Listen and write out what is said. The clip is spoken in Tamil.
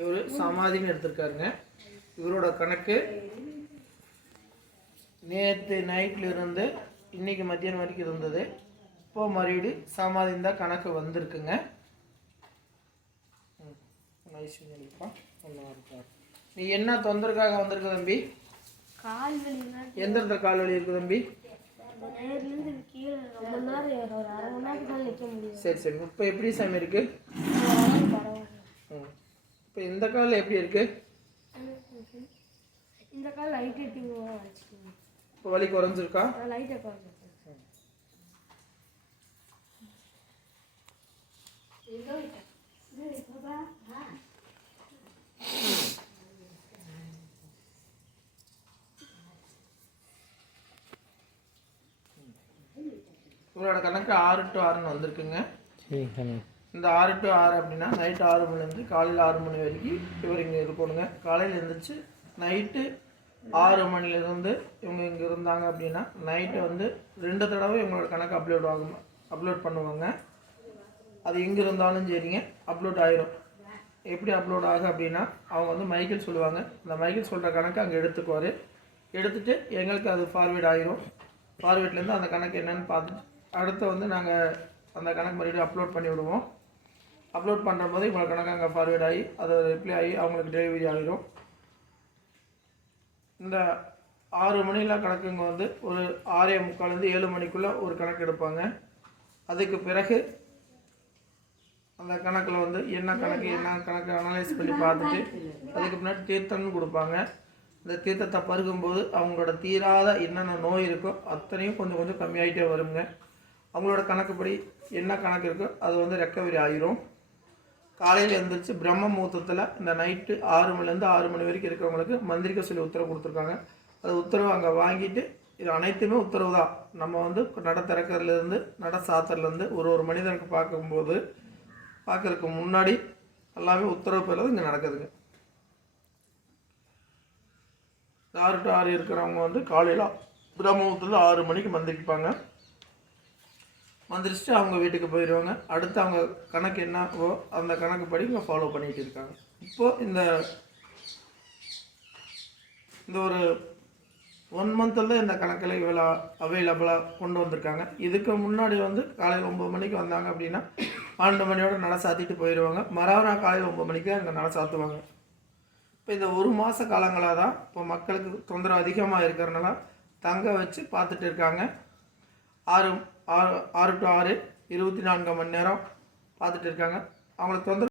இவர் சமாதின்னு எடுத்திருக்காருங்க. இவரோட கணக்கு நேற்று நைட்டில் இருந்து இன்னைக்கு மத்தியானம் வரைக்கும் இருந்தது. இப்போ மறுபடியும் சமாதின்னு தான் கணக்கு வந்திருக்குங்க. நீ என்ன தொந்தரவுக்காக வந்திருக்க தம்பி? கால் வலி. எந்த இடத்துல கால் வலி இருக்கு தம்பி? சரி சரி. இப்போ எப்படி சாமி இருக்கு? இப்போ இந்த காலில் எப்படி இருக்கு? இந்த கால் லைட் இப்போ வலி குறைஞ்சிருக்கா? லைட்டாக குறைஞ்சிருக்கு. இவரோட கணக்கு 6 to 6ன்னு வந்திருக்குங்க. இந்த 6 to 6 அப்படின்னா நைட்டு 6 மணிலேருந்து காலையில் 6 மணி வரைக்கும் இவர் இங்கே இருக்கணுங்க. காலையில் எழுந்திரிச்சு நைட்டு 6 மணிலேருந்து இவங்க இங்கே இருந்தாங்க அப்படின்னா நைட்டு வந்து 2 தடவை இவங்களோட கணக்கு அப்லோட் பண்ணுவாங்க. அது எங்கே இருந்தாலும் சரிங்க அப்லோட் ஆயிரும். எப்படி அப்லோட் ஆகும் அப்படின்னா அவங்க வந்து மைக்கில் சொல்லுவாங்க. அந்த மைக்கில் சொல்கிற கணக்கு அங்கே எடுத்துக்குவார். எடுத்துகிட்டு எங்களுக்கு அது ஃபார்வேர்ட் ஆயிரும். ஃபார்வேர்ட்லேருந்து அந்த கணக்கு என்னென்னு பார்த்துட்டு அடுத்து வந்து நாங்கள் அந்த கணக்கு மறுபடியும் அப்லோட் பண்ணி விடுவோம். அப்லோட் பண்ணுற போது இவங்களோட கணக்கு அங்கே ஃபார்வேர்ட் ஆகி அதை ரிப்ளை ஆகி அவங்களுக்கு டெலிவரி ஆகிரும். இந்த 6 மணிலாம் கணக்குங்க வந்து ஒரு 6:45 7 மணிக்குள்ளே ஒரு கணக்கு எடுப்பாங்க. அதுக்கு பிறகு அந்த கணக்கில் வந்து என்ன கணக்கு அனலைஸ் பண்ணி பார்த்துட்டு அதுக்கு பின்னாடி தீர்த்தம்னு கொடுப்பாங்க. இந்த தீர்த்தத்தை பருகும்போது அவங்களோட தீராத என்னென்ன நோய் இருக்கோ அத்தனையும் கொஞ்சம் கொஞ்சம் கம்மியாகிட்டே வருங்க. அவங்களோட கணக்குப்படி என்ன கணக்கு இருக்கோ அது வந்து ரெக்கவரி ஆகிரும். காலையில் எழுந்திரிச்சு பிரம்ம முகூர்த்தத்தில் இந்த நைட்டு 6 மணிலேருந்து 6 மணி வரைக்கும் இருக்கிறவங்களுக்கு மந்திரிக்க சொல்லி உத்தரவு கொடுத்துருக்காங்க. அது உத்தரவு அங்கே வாங்கிட்டு இது அனைத்துமே உத்தரவு தான். நம்ம வந்து நட திறக்கிறதுலேருந்து நட சாத்துறதுலேருந்து ஒரு மனிதனுக்கு பார்க்கறதுக்கு முன்னாடி எல்லாமே உத்தரவு பெறுறது இங்கே நடக்குதுங்க. 6 to 6 இருக்கிறவங்க வந்து காலையில் பிரம்மத்தில் 6 மணிக்கு மந்திரிப்பாங்க. மந்திரிச்சுட்டு அவங்க வீட்டுக்கு போயிடுவாங்க. அடுத்து அவங்க கணக்கு என்னவோ அந்த கணக்குப்படி இங்கே ஃபாலோ பண்ணிகிட்டு இருக்காங்க. இப்போது இந்த ஒரு 1 மந்தில் இந்த கணக்கில் இவ்வளோ அவைலபிளாக கொண்டு வந்திருக்காங்க. இதுக்கு முன்னாடி வந்து காலையில் 9 மணிக்கு வந்தாங்க அப்படின்னா 12 மணியோட நட சாத்திட்டு போயிடுவாங்க. மறுநாள் காலையில் 9 மணிக்கு அங்கே நட சாத்துவாங்க. இப்போ இந்த 1 மாத காலங்களாக தான் இப்போ மக்களுக்கு தொந்தரவு அதிகமாக இருக்கிறனால தங்க வச்சு பார்த்துட்டு இருக்காங்க. 6 to 6 24 மணி நேரம் பார்த்துட்டு இருக்காங்க. அவங்களுக்கு தொந்தரவு